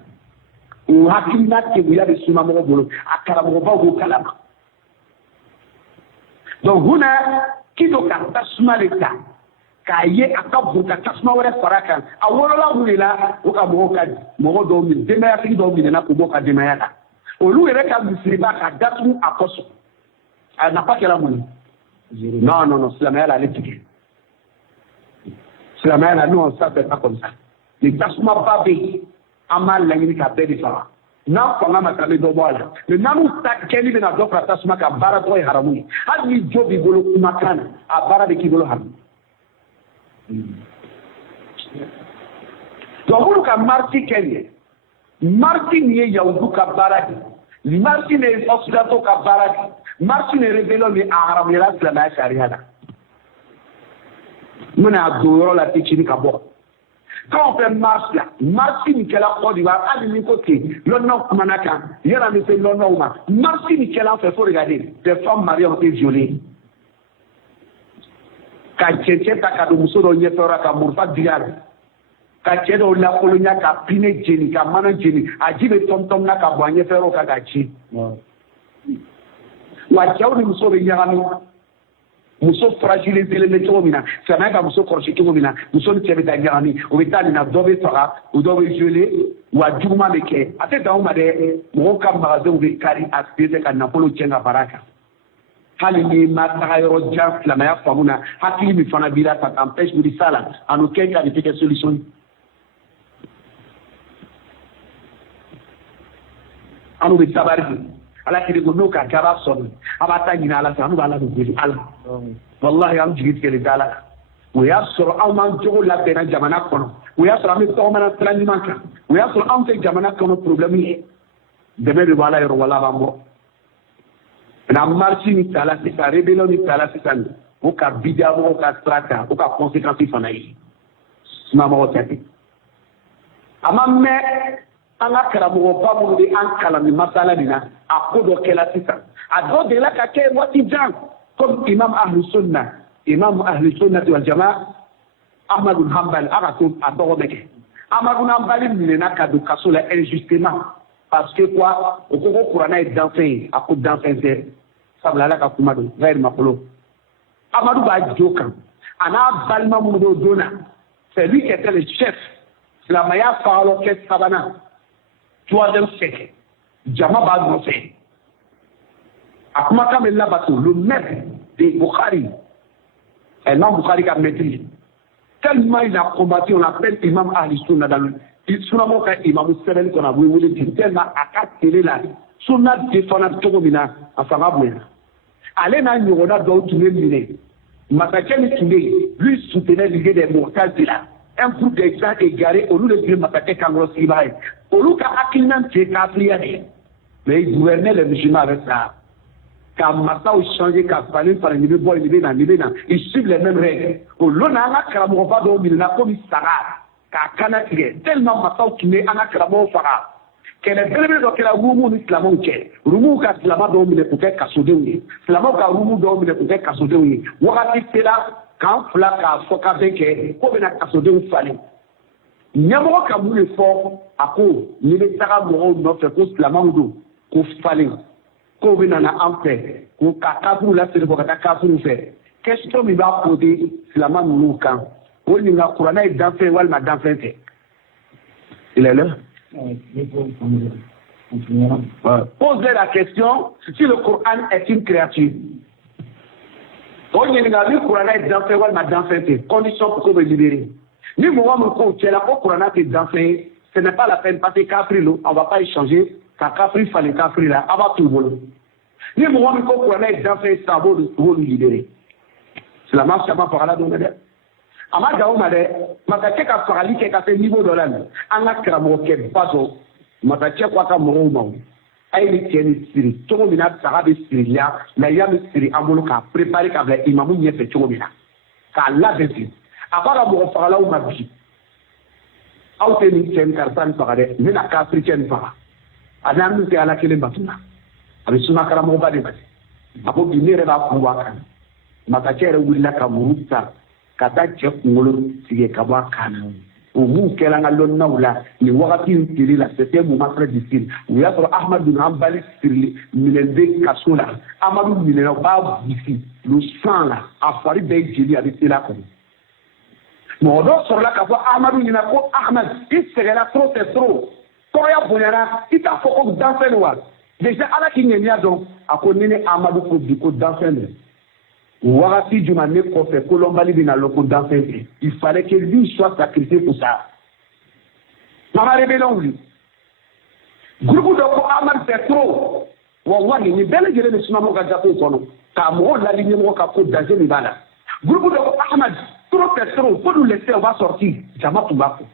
O hakina ke buya de suma mo bolo akara mo ba go kalama donc huna kido ka tasma leta kaye akabu ka tasma wala faraka awolo la hulila o ka mo do mi de ma fi do mi na ko boka de ma yaka o lu ere ka bisriba ka datu akoso na pa kala mun non slamela letiki slamela non ça fait pas comme ça les tasma pas bé amal langini ka bedi fara na fanga matabe do bola le namu ta keni na do prata suma ka bara to haramu hadi jobi bolo kuma kana a bara de ki bolo haram do bolo ka marti keni marti ni yaudu ka bara di marti ne osdato ka bara di marti ne revelo ni haram ya la sharia da muna do yoro la tichini ka bo Quand on fait marche là, marche ni qu'elle a Côte d'Ivoire, à l'union côté, l'honneur Manaka, il y a un effet l'honneur, marche ni qu'elle a fait, faut regarder, des femmes mariées ont été violées. Quand quelqu'un t'a cadeau, monsieur, on y est fera qu'à Mourfa Dial. Quand quelqu'un a la colonia, qu'à Piné Jenny, qu'à Manan Jenny, a dit le tom-tom n'a qu'à boigner faire au Kagachi. Ouachaou, nous sommes venus muso fragilisé le cogo ça n'a pas muso corché cogo mina muso ni tebe da garani o beta ni na dobe fara o dobe gelé ou a juma de ke ate da uma de mo ka magazo be kari aspect ka na polo chenga baraka hali ni mata yoro jas la maya famuna hakili mi fana bila ta empêche de sala anu kenga de te solution anu be tabari ala kiri ko no ka gaba son abata nyina ala sanu bala do gidi ala wallahi am jigit kele dala wo ya soro am man jogo la bena jamana kono wo ya soro am to mana trani manka wo ya soro am te jamana kono problème yi deme be wala yoro wala bambo na marchi ni tala ci ka rebellion ni tala ci tan o ka bidia o ka strata o ka conséquence fana yi mama o tati amamme anga karamo ba mo de an kala mi masala dina akodo kela sisa ado de la ka ke wati jan comme imam ahlu sunna wal jamaa ahmad bin hanbal aga ko ado meke ahmad bin hanbal ni na ka do kasola injustement parce que quoi o ko qur'ana est dansé akod dansé c'est sabla la ka kuma do gair makolo ahmad ba joka ana balma mu do dona c'est lui qui était le chef la maya falo ke sabana troisième siècle jama ba no fait akuma kamela bato le maître de Bukhari imam Bukhari ka maîtrise tellement il a combattu on appelle imam ahli sunna dans il sunna mo ka imam seben qu'on a voulu dire tellement aka télé là sunna défendre to mina afanga bouya allez na nyona do tuné mine masakeni tuné lui soutenait l'idée des Mu'tazila un groupe de gens égarés au lieu de dire masakeni kangro sibaye au lieu ka akilnan te kafriya mais il gouvernait les musulmans avec ça. Quand Massa changé, quand Palim par niveau boy, ils suivent les mêmes règles. Au lona, on a cramé pas d'eau, il n'a pas mis Sarah. Quand Kanakiré, tellement Massa qui n'est en a cramé Farah. Qu'elle est très bien dans la Roumou Islamon qui est. Roumou ka Slama d'eau, il est peut-être Kassodeoui. Slama ka Roumou d'eau, il est peut-être Kassodeoui. Ouakati Tela, quand Flaka, Foka Beke, Kobena Kassodeoui Fali. Nyamoro ka mou le fort, à quoi, il est Sarah Moro, notre cause Slamango, qu'on fallait. Ko bina na ampe ko ka kafuru la sere ko ka kafuru fe question mi ba poser silama nunu kan ko ni nga qur'ana est dans fait wal ma dans fait il est là pose la question si le Coran est une créature ko ni nga le qur'ana est dans fait wal ma dans fait condition pour ko be libérer ni mo wa mo ko tela ko qur'ana est dans fait ce n'est pas la peine parce que kafri on va pas échanger. Kafri fallait Kafri là, avant tout le monde. Ni moi, il faut qu'on ait dans fait ça pour nous libérer. C'est la marche à ma parole de l'Odé. À ma gaumade, ma tête à parler qui a fait niveau de l'âme. En a cramé bateau, ma tête quoi qu'à mon nom. Aïe, tiens, Syrie, tout le monde a sarabé Syria, la yam Syrie, à mon cas, préparé qu'avec Imamou n'y a fait tout le monde. Car là, dessus. Avant la mort, par là où ma vie. Authentique, tiens, car ça ne paraît, mais la Kafri tienne pas. Adam te ala kelen batuna abi suna karamo ba de bati abo binere ba ku wakan maka chere willa ka muruta kata che ngolo sige ka ba kana o mu kela ngalon nawla ni wakati tiri la c'était mu masra disil ou ya so ahmad bin hanbali sirli minende kasula amadu minena ba bisi le sang là afari be jeli abi tela ko mo do sur la ka fa ahmadu ni na ko ahmad isegela trop c'est trop Koya Boyara, il a fait comme dans le noir. Déjà, à la Kenya, donc, à connaître Amadou Kodiko dans le noir. Ouarati du mané qu'on fait Colombali dans le coup dans le il fallait que lui soit sacrifié pour ça. Dans la rébellion, lui. Groupe de Amad fait trop. Ouah, il est bel et bien le Sunamo Gajapo Kono. Kamo, la ligne Moka Côte d'Azé Nibala. Groupe de Ahmad, trop fait trop. Faut nous laisser, on va sortir. Jama Toubako.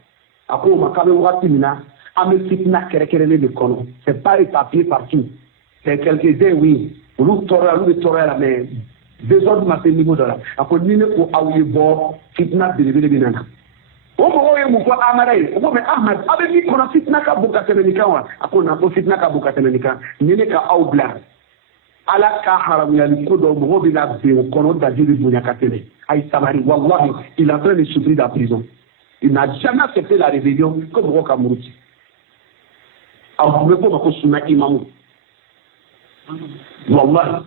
Après, on m'a quand même Ouatimina. C'est pas les papiers partout. C'est quelques-uns, oui. Nous torons mais deux autres, ma niveau de là. Après, nous, pour avoir bon, fitna de l'événement. o mɔgɔw ye mun fɔ Amara ye o ko mais Ahmad a bɛ min kɔnɔ fitina ka bon ka tɛmɛ nin kan wa a ko ko fitina ka bon ka tɛmɛ nin kan ni ne ka aw bila Ala ka haramuyali ko dɔ mɔgɔw bɛ na bin o kɔnɔ daji bɛ bonya ka tɛmɛ a ye sabari wallahi il est en train de souffrir de la prison il n'a jamais accepté la rébellion ko mɔgɔw ka muruti a tun bɛ fɔ o ma ko sunna imamu wallahi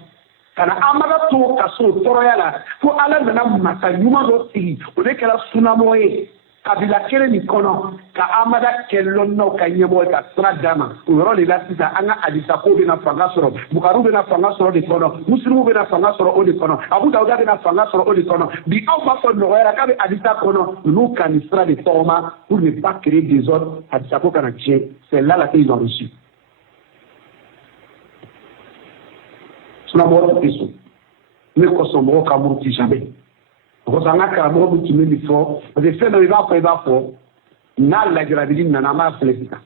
kana Amara to kaso tɔɔrɔya la fo Ala nana masa ɲuman dɔ sigi o de kɛra sunnamɔgɔ ye kabila kelen nin kɔnɔ ka Amara kɛ lɔnnaw ka ɲɛmɔgɔ ka sira d'a ma o yɔrɔ de la sisan an ka hadisa ko bɛna fanga sɔrɔ Bukariw bɛna fanga sɔrɔ de kɔnɔ Muslimu bɛna fanga sɔrɔ o de kɔnɔ Abu Dawuda bɛna fanga sɔrɔ o de kɔnɔ bi aw b'a fɔ nɔgɔyara k'a bɛ hadisa kɔnɔ ninnu ka nin sira de tɔgɔma pour ne pas créer des ordres hadisa ko kana tiɲɛ c'est là qu'ils ont reçu sunnamɔgɔ tɛ sɔn ne kɔsɔn mɔgɔw ka muruti jamais parce que an ka karamɔgɔ bɛ tun bɛ nin fɔ parce que fɛn dɔ i b'a fɔ n'a lajarabi nana an b'a filɛ sisan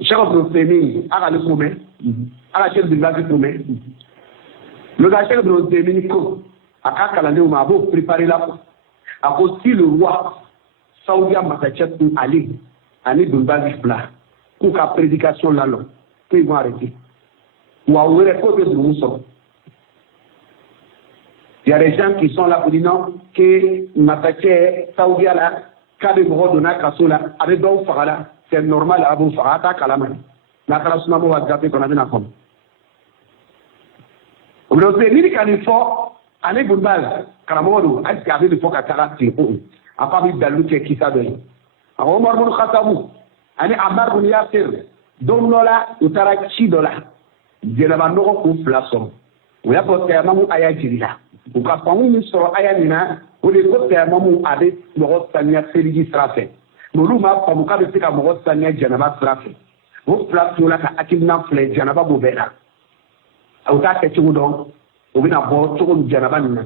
Cheikh Abdou Seyni a ka ne ko mɛn a ka Cheikh Bilbaki ko mɛn le gars Cheikh Abdou Seyni ko a ka kalandenw ma a b'o préparer la quoi a ko si le roi Saoudia masakɛ tun ale ani Bilbaki fila k'u ka prédication lalɔ qu'ils vont arrêter wa wɛrɛ k'o bɛ dugu sɔrɔ. Il y a des gens qui sont là pour dire non, que Mataké, Saoudia là, Kabe Morodona, Kasola, avec Dou Fagala, c'est normal à vous faire attaquer à la main. La Kalasumamo va gâter qu'on a bien à fond. Vous avez dit qu'il faut aller pour base, Karamodo, est-ce qu'il y avait le faux Katarati, à part de Dalouke qui s'appelle. Alors, Omar Moun Khatabou, Anne Amar Moun Yasser, Domnola, Utarachi Dola, Djelabano ou Flasson. Vous avez posté à Mamou Ayajirila. U ka faamu min sɔrɔ aya nin na o de ko tɛmamu a bɛ mɔgɔ saniya seliji sira fɛ mais olu m'a faamu k'a bɛ se ka mɔgɔ saniya janaba sira fɛ o fila to la ka hakilina filɛ janaba b'o bɛɛ la u t'a kɛ cogo dɔn o bɛna bɔ cogo min janaba nin na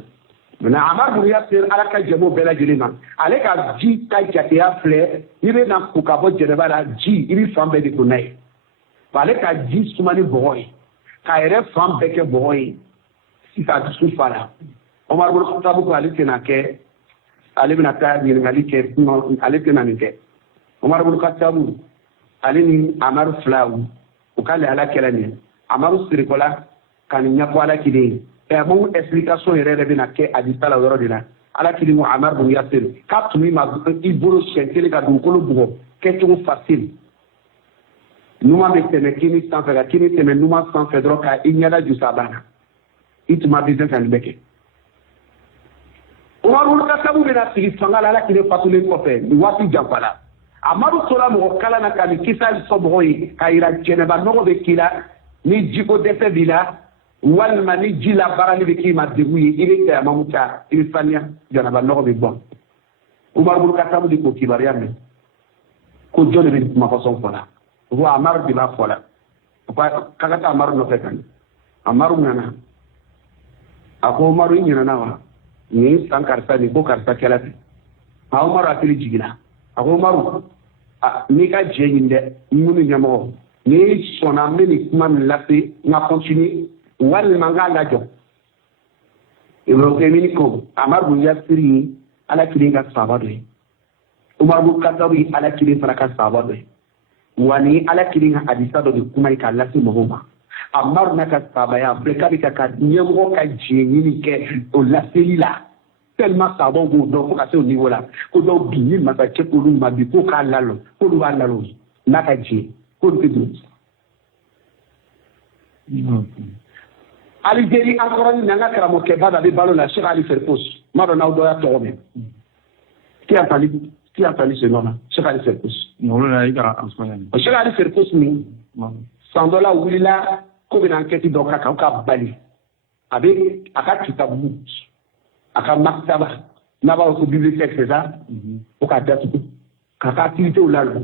maintenant Amar Bin Yasir Ala ka jɛmo bɛɛ lajɛlen ma ale ka ji ta jateya filɛ i bɛ na ko ka bɔ janaba la ji i bɛ fan bɛɛ de ko n'a ye ale ka ji suma ni bɔgɔ ye k'a yɛrɛ fan bɛɛ kɛ bɔgɔ ye sisan dusu fara Omar Bin Khattab ko ale tɛna kɛ ale bɛna taa ɲininkali kɛ ale tɛna nin kɛ Omar Bin Khattab ale ni Amaru filaw u k'ale Ala kɛlɛ nin Amaru sirikɔla ka nin ɲɛfɔ Ala kelen ye mun explication yɛrɛ yɛrɛ bɛna kɛ hadisa la o yɔrɔ de la Ala kelen ko Amar Bin Yasir k'a tun ma i bolo siɲɛ kelen ka dugukolo bugɔ kɛcogo facile numan bɛ tɛmɛ kini sanfɛ ka kini tɛmɛ numan sanfɛ dɔrɔn ka i ɲɛda ju sa banna i tun ma besoin ka nin bɛɛ kɛ Omar Bin Khattab bɛna sigi fanga la Ala kelen fatulen kɔfɛ nin waati janfa la Amadu tora mɔgɔ kalan na ka nin kisa fɔ mɔgɔ ye ka yira jɛnɛba nɔgɔ bɛ k'i la ni jiko dɛsɛ b'i la walima ni ji la baarali bɛ k'i ma degun ye i bɛ tɛmamu ta i bɛ saniya jɛnɛba nɔgɔ bɛ bɔ Omar Bin Khattab de ko kibaruya mɛn ko jɔn de bɛ kumafɔsɔn fɔ la o ko Amaru de b'a fɔ la o ko k'a ka taa Amaru nɔfɛ ka ɲɛ Amaru nana a ko Umaru i ɲinɛna wa nin san karisa nin ko karisa kɛla ten a Umaru hakili jiginna a ko Umaru n'i ka jɛ ɲini dɛ minnu ɲɛmɔgɔ n'i sɔnna n bɛ nin kuma nin lase n ka continue walima n k'a lajɔ Ibrahim ko Amar Bin Yasir ye Ala kelen ka sahaba dɔ ye Umar Bin Khattab ye Ala kelen fana ka sahaba dɔ ye wa ni Ala kelen ka hadisa dɔ de kuma ye k'a lase mɔgɔw ma Amar n'a ka sahabaya bɛɛ k'a bɛ ka ɲɛmɔgɔ ka jɛ ɲini kɛ o laseli la tellement sahabaw b'o dɔn fo ka se o niveau la ko dɔw bi ni masakɛ k'olu ma bi k'o k'a lalɔ k'olu b'a lalɔ n'a ka jɛ k'olu tɛ don. Algérie encore ni an ka karamɔgɔkɛba dɔ a bɛ balo la Cheikh Ali Ferpos n b'a dɔn n'aw dɔ y'a tɔgɔ mɛn qui a entendu ce nom là Cheikh Ali Ferpos. Cheikh Ali Ferpos min san dɔ la wulila ko bɛna enquête dɔ k'a kan o ka bali a bɛ a ka kitabu a ka maktaba n'a b'a fɔ ko bibliothèque c'est ça o ka datugu k'a ka activités lalɔ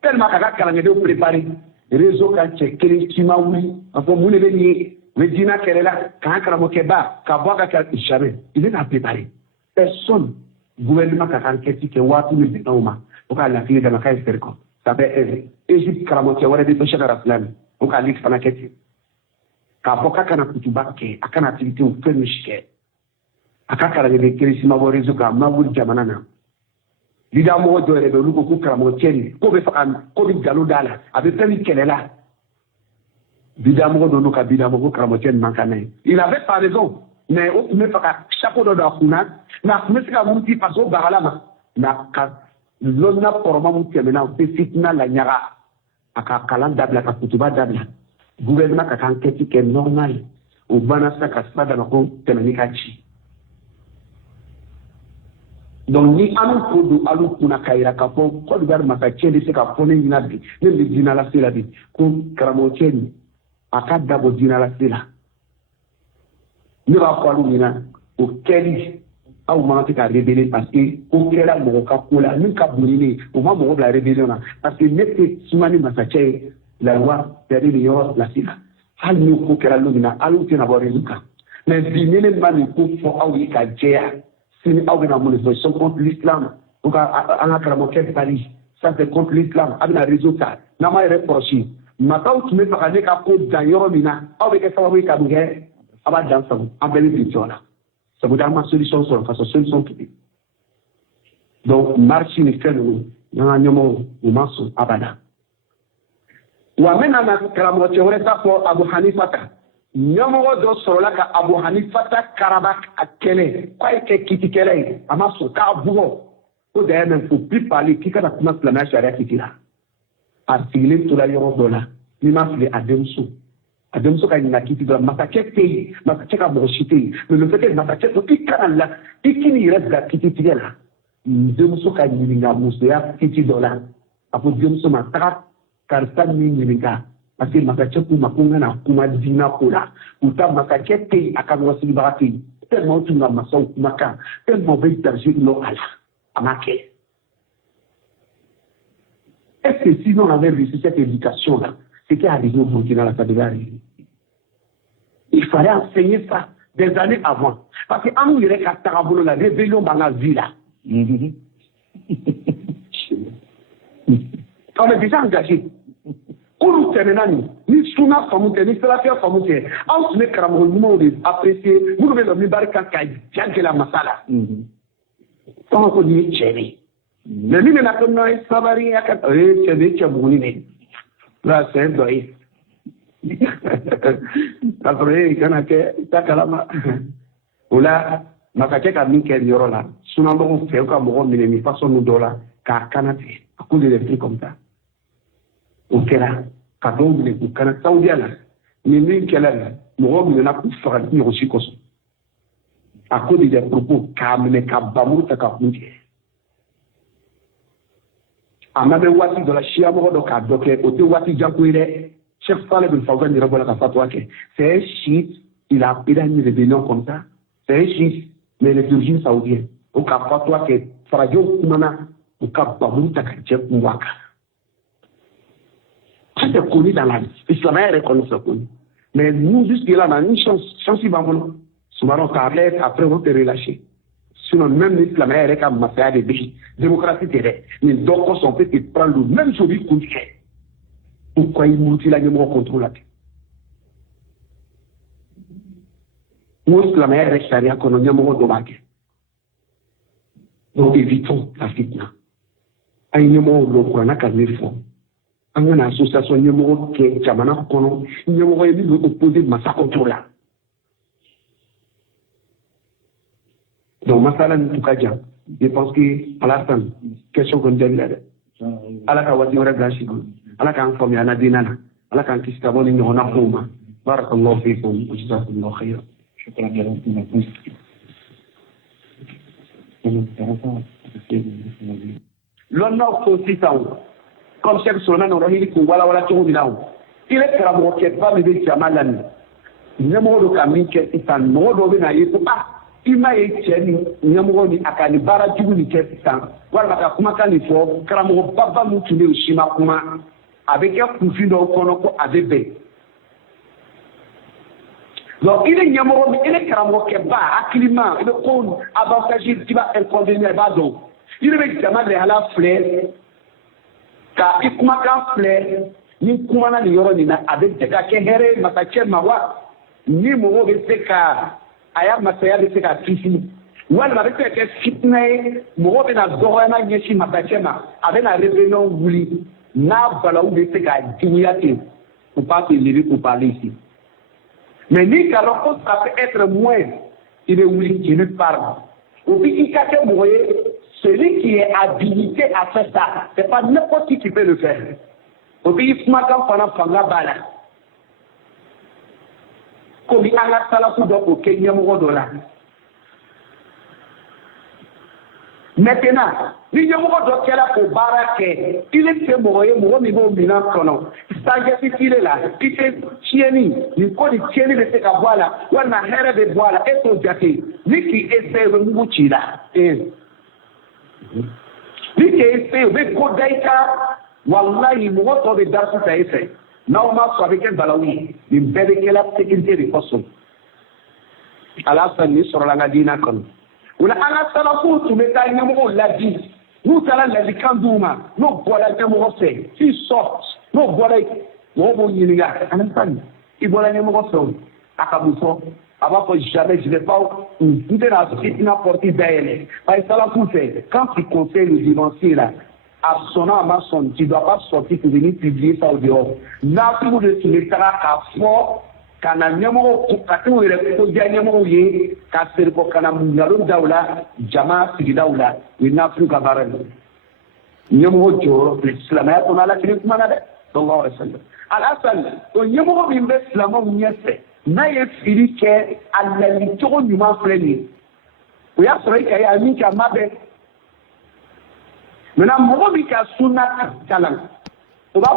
tellement k'a ka kalandenw préparé réseau ka cɛ kelen ci ma wuli a fɔ mun de bɛ nin ye u bɛ diinɛ kɛlɛ la k'an karamɔgɔkɛba ka bɔ a ka kɛ jamais il bɛ n'a préparé personne gouvernement ka ka enquête kɛ waati min bɛn anw ma o k'a lafili dama k'a ye fɛrɛ kɔ ça fait Égypte karamɔgɔkɛ wɛrɛ bɛ Cheikh Al-Islam o k'a liste fana kɛ ten k'a fɔ k'a kana kutuba kɛ a kana activité fɛn min si kɛ a ka kalanden kelen si ma bɔ réseau kan ma wuli jamana na Bidamo de l'Ugo Karamotieni, Kobe Galodala, avec Temi Kelela. Bidamo de Luka Bidamo Karamotien Mankane. Il avait pas raison, mais au premier chapeau de la Funa, n'a pas mouti parce au Baralama, n'a pas l'onna pour Mamouti, maintenant, Fitna la Nyara, à Kalan Dabla, Kaputuba Dabla. Gouvernement qui a enquêté qui est normal, au Banasa Kaspa dans le compte Temenikachi. Donc, ni alu kodo alu kuna kaira kapo ko dugar makacheli se ka fone inabi ne bi dina la sela bi ko karamocheni akada bo dina la sela ni ba ko alu mina o keli au ma ka rebeller parce que o kela mo ka kula ni ka bunini o ma mo la rébellion na parce que nete sumani masache la loi perdre le yor la sela hal ni ko kela lu mina alu tena bo rezuka mais bi ne mani ko fo au ka jea. Si nous avons une opposition contre l'islam, donc on a carrément Paris, ça c'est contre l'islam, avec un résultat. N'a pas reproché. Maintenant, tu me fais aller à côté d'un yoromina, avec un savoir qu'à bouger, à bas d'un savon, en belle vision là. Ça vous donne ma solution sur la façon solution qui est. Donc, marche n'est fait nous, dans un numéro, ou masso, abada. Ou amène à la carrément, tu aurais ça pour Abu Hanifata. Nyamoro do sorola ka Abu Hanifata Karabak akele kwa ike kiti kele ama so ka bugo o de men faut plus parler qui ka kuma plana sharia kitila artile to la yoro dola ni ma fle ademso ka ni kiti do masake te masake ka boshite le fait que masake to ikala ikini resta kiti tigela demso ka ni nga muso ya kiti dola apo demso mataka karta ni nga parce que makache pour makunga na kuma dina kola uta makache te akanwa silibati tellement tu na maso maka tellement veut targer no ala amake. Est-ce que si on avait reçu cette éducation là c'était arrivé au Burkina la Faso, il fallait enseigner ça des années avant parce que en dirait qu'à Tarabolo la rébellion dans la ville là on est déjà engagé. Kuru temenani ni suna famute ni salafia famute au ne karamo numo de apprécier vous devez le mibarka ka jangela masala donc ko ni cheri le ni na ko noy sabari aka cheri chabuni ne la c'est doi après kana ke takalama ola makake ka min ke yorola suna mo fe ko mo mi ni façon nous dola ka kanate ko des trucs comme ça. O kɛra ka dɔw minɛ k'u kana Saudiya la ni min kɛla la mɔgɔ minɛna k'u faga ni ɲɔgɔn si kosɔn a ko de des propos k'a minɛ ka bamuru ta ka kun tigɛ a ma bɛ waati dɔ la siya mɔgɔ dɔ k'a dɔ kɛ o tɛ waati janko ye dɛ Cheikh Saleh bin Fawzan yɛrɛ bɔra ka fatwa kɛ c'est un chiite il a une rébellion comme ça c'est un chiite mais les d'origine saoudienne o ka fatwa kɛ farajɛw kumana u ka bamuru ta ka jɛ kun bɔ a kan. C'est connu dans la vie. L'islam est reconnu, c'est connu. Mais nous, jusque-là, on a une chance bambono. Souvent, on t'arrête, après, on te relâché. Sinon, même l'islam est reconnu, ma fait des béis. Démocratie terrestre. Mais donc, on peut te prendre le même chose qu'on fait. Pourquoi il mouille la numéro contrôle là? Nous, l'islam est reconnu, qu'on a un numéro dommage. Donc, évitons la fitna. Un numéro de l'eau, on a qu'à venir fort. An kana association ɲɛmɔgɔ kɛ jamana kɔnɔ ɲɛmɔgɔ ye min bɛ opposé masa contrôle la donc masala ni tun ka jan je pense que Alassane question kɔni jaabi la dɛ ala ka waati wɛrɛ bila si kɔnɔ ala k'an faamuya an na diinɛ na ala k'an kisi ka bɔ ni ɲɔgɔnna kow ma barakallahu fiikum wa jazakumullahu khairan. L'honneur aussi ça comme Cheikh Solomon Rohili ko wala wala cogo dinaw ile karamɔgɔ kɛba min bɛ jama la nin ɲɛmɔgɔ dɔ ka min kɛ sisan mɔgɔ dɔ bɛ na ye ko i ma ye cɛ ni ɲɛmɔgɔ ni a ka ni baara jugu ni kɛ sisan walima ka kumakan nin fɔ karamɔgɔ baba min tun bɛ yen o si ma kuma a bɛ kɛ kunfin dɔw kɔnɔ ko a bɛ bɛn donc ile ɲɛmɔgɔ min ile karamɔgɔ kɛba hakilima i bɛ ko avantage ti ba inconvénient i b'a dɔn ile bɛ jama de ala filɛ ka i kumakan filɛ ni kumana ni yɔrɔ nin na a bɛ ka kɛ hɛrɛ masakɛ ma wa ni mɔgɔw bɛ se ka a y'a masaya bɛ se ka kisi walima bɛ se ka kɛ fitinɛ ye mɔgɔ bɛna dɔgɔyama ɲɛsin mabacɛ ma a bɛna rébellion wuli n'a balawu bɛ se ka juguya ten faut pas se lever pour parler ici mais ni galon ko ça peut être moins il est wuli qui lui parle au puis il ka kɛ mɔgɔ ye celui qui est habilité à faire ça c'est pas n'importe qui peut le faire au puis kumakan fana fanga b'a la komi an ka salafu dɔ k'o kɛ ɲɛmɔgɔ dɔ la maintenant ni ɲɛmɔgɔ dɔ kɛra k'o baara kɛ i bɛ se mɔgɔ ye mɔgɔ min b'o minan kɔnɔ sagesse t'i la i tɛ tiɲɛni nin ko nin tiɲɛni bɛ se ka bɔ a la walima hɛrɛ bɛ bɔ a la e t'o jate ni k'i essaye u bɛ mugu ci la ni k'i essaye u bɛ ko da i kan walayi mɔgɔ tɔw bɛ darasi ta e fɛ n'aw ma sɔn a bɛ kɛ balawu ye nin bɛɛ bɛ kɛla sécurité de kosɔn Alassane ni sɔrɔla an ka diinɛ kɔnɔ o la an ka salafu tun bɛ taa ɲɛmɔgɔw ladi n'u taara ladilikan d'u ma n'o bɔra ɲɛmɔgɔ fɛ s'ils sortent n'o bɔra mɔgɔw b'o ɲininka Alassane i bɔra ɲɛmɔgɔ fɛ o a ka mun fɔ a b'a fɔ jamais je vais pas n tɛna fitina porte dayɛlɛ parce que salafu fɛ quand tu conseilles le divancier là a sɔnna a ma sɔn tu dois pas sortir pour venir publier ça au dehors nafigiw de tun bɛ taga k'a fɔ ka na ɲɛmɔgɔw ka t'u yɛrɛ ko diya ɲɛmɔgɔw ye ka seribɔ ka na nkalon da u la jama sigidaw la o ye nafigiw ka baara de ye ɲɛmɔgɔ jɔyɔrɔ filɛ silamɛya kɔnɔ ala kelen kuma na dɛ sallallahu alaihi wa sallam Alassane o ɲɛmɔgɔ min bɛ silamɛw ɲɛfɛ n'a ye fili kɛ a lali cogo ɲuman filɛ nin ye o y'a sɔrɔ i ka ye a min kɛ a ma bɛn maintenant mɔgɔ min ka sunna kalan o b'a